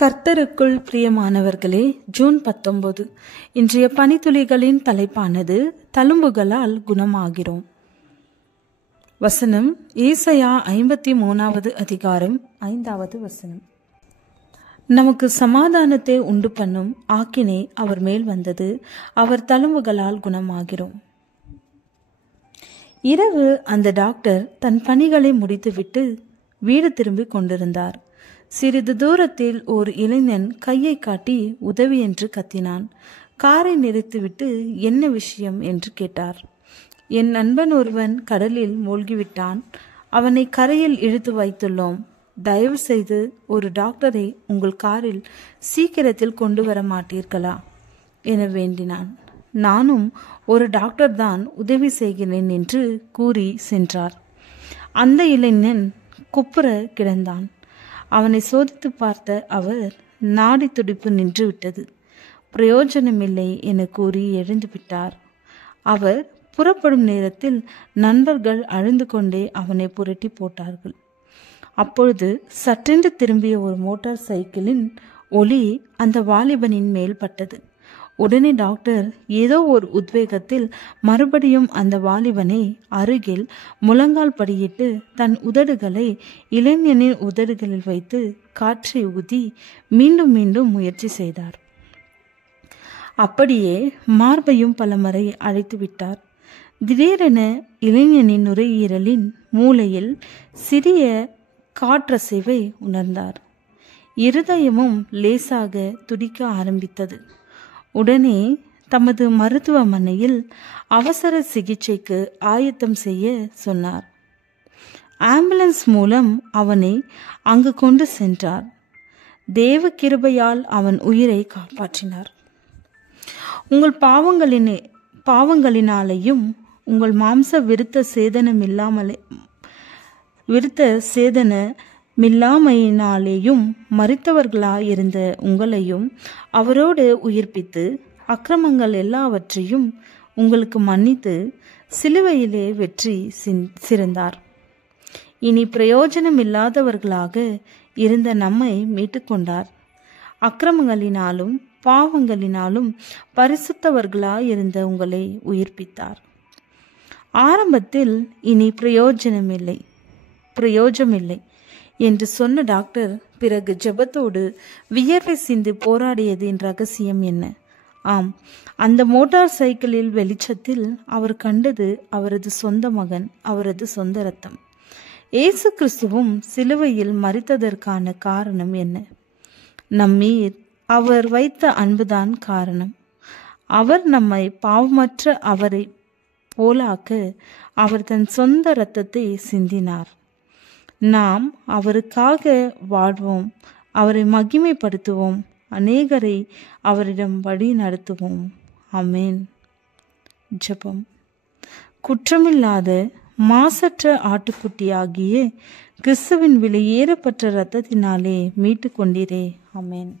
கர்த்தருக்குள் பிரியமானவர்களே, ஜூன் 19 இன்றைய பனித்துளிகளின் தலைப்பானது தழும்புகளால் குணமாகிறோம். வசனம் ஏசாயா 53வது அதிகாரம் 5வது வசனம். நமக்கு சமாதானத்தை உண்டு பண்ணும் ஆக்கினை அவர் மேல் வந்தது, அவர் தழும்புகளால் குணமாகிறோம். இரவு அந்த டாக்டர் தன் பணிகளை முடித்துவிட்டு வீடு திரும்பி கொண்டிருந்தார். சிறிது தூரத்தில் ஒரு இளைஞன் கையை காட்டி உதவி என்று கத்தினான். காரை நிறுத்திவிட்டு என்ன விஷயம் என்று கேட்டார். என் நண்பன் ஒருவன் கடலில் மூழ்கிவிட்டான், அவனை கரையில் இழுத்து வைத்துள்ளோம், தயவு செய்து ஒரு டாக்டரை உங்கள் காரில் சீக்கிரத்தில் கொண்டு வர மாட்டீர்களா என வேண்டினான். நானும் ஒரு டாக்டர் தான் உதவி செய்கிறேன் என்று கூறி சென்றார். அந்த இளைஞன் குப்புற கிடந்தான். அவனை சோதித்து பார்த்த அவர் நாடி துடிப்பு நின்றுவிட்டது, பிரயோஜனமில்லை என கூறி எழுந்து விட்டார். அவர் புறப்படும் நேரத்தில் நண்பர்கள் அழுந்து கொண்டே அவனை புரட்டி போட்டார்கள். அப்பொழுது சற்றென்று திரும்பிய ஒரு மோட்டார் சைக்கிளின் ஒளி அந்த வாலிபனின் மேல் பட்டது. உடனே டாக்டர் ஏதோ ஒரு உத்வேகத்தில் மறுபடியும் அந்த வாலிபனை அருகில் முழங்கால் படியிட்டு தன் உதடுகளை இளைஞனின் உதடுகளில் வைத்து காற்றை ஊதி மீண்டும் மீண்டும் முயற்சி செய்தார். அப்படியே மார்பையும் பலமுறை அழைத்து விட்டார். திடீரென இளைஞனின் நுரையீரலின் மூலையில் சிறிய காற்றசைவை உணர்ந்தார். இருதயமும் லேசாக துடிக்க ஆரம்பித்தது. உடனே தமது மருத்துவமனையில் அவசர சிகிச்சைக்கு ஆயத்தம் செய்ய சொன்னார். ஆம்புலன்ஸ் மூலம் அவனை அங்கு கொண்டு சென்றார். தேவ கிருபையால் அவன் உயிரை காப்பாற்றினார். உங்கள் பாவங்களினாலேயும் உங்கள் மாம்ச விருத்த சேதனமில்லாமையினாலேயும் மரித்தவர்களாயிருந்த உங்களையும் அவரோடு உயிர்ப்பித்து அக்கிரமங்கள் எல்லாவற்றையும் உங்களுக்கு மன்னித்து சிலுவையிலே வெற்றி சிறந்தார். இனி பிரயோஜனமில்லாதவர்களாக இருந்த நம்மை மீட்டுக்கொண்டார். அக்கிரமங்களினாலும் பாவங்களினாலும் பரிசுத்தவர்களாயிருந்த உங்களை உயிர்ப்பித்தார். ஆரம்பத்தில் இனி பிரயோஜனமில்லை என்று சொன்ன டாக்டர் பிறகு ஜெபத்தோடு வியர்வை சிந்து போராடியதின் ரகசியம் என்ன? ஆம், அந்த மோட்டார் சைக்கிளில் வெளிச்சத்தில் அவர் கண்டது அவரது சொந்த மகன், அவரது சொந்த இரத்தம். இயேசு கிறிஸ்துவும் சிலுவையில் மரித்ததற்கான காரணம் என்ன? நம்மீர் அவர் வைத்த அன்புதான் காரணம். அவர் நம்மை பாவமற்ற அவரை போலாக்க அவர் தன் சொந்த இரத்தத்தை சிந்தினார். நாம் அவருக்காக வாழ்வோம், அவரை மகிமைப்படுத்துவோம், அநேகரை அவரிடம் வழி நடத்துவோம். ஆமென். ஜெபம். குற்றமில்லாத மாசற்ற ஆட்டுக்குட்டியாகிய கிறிஸ்துவின் விலையேறப்பட்ட இரத்தத்தினாலே மீட்டு கொண்டீரே. ஆமென்.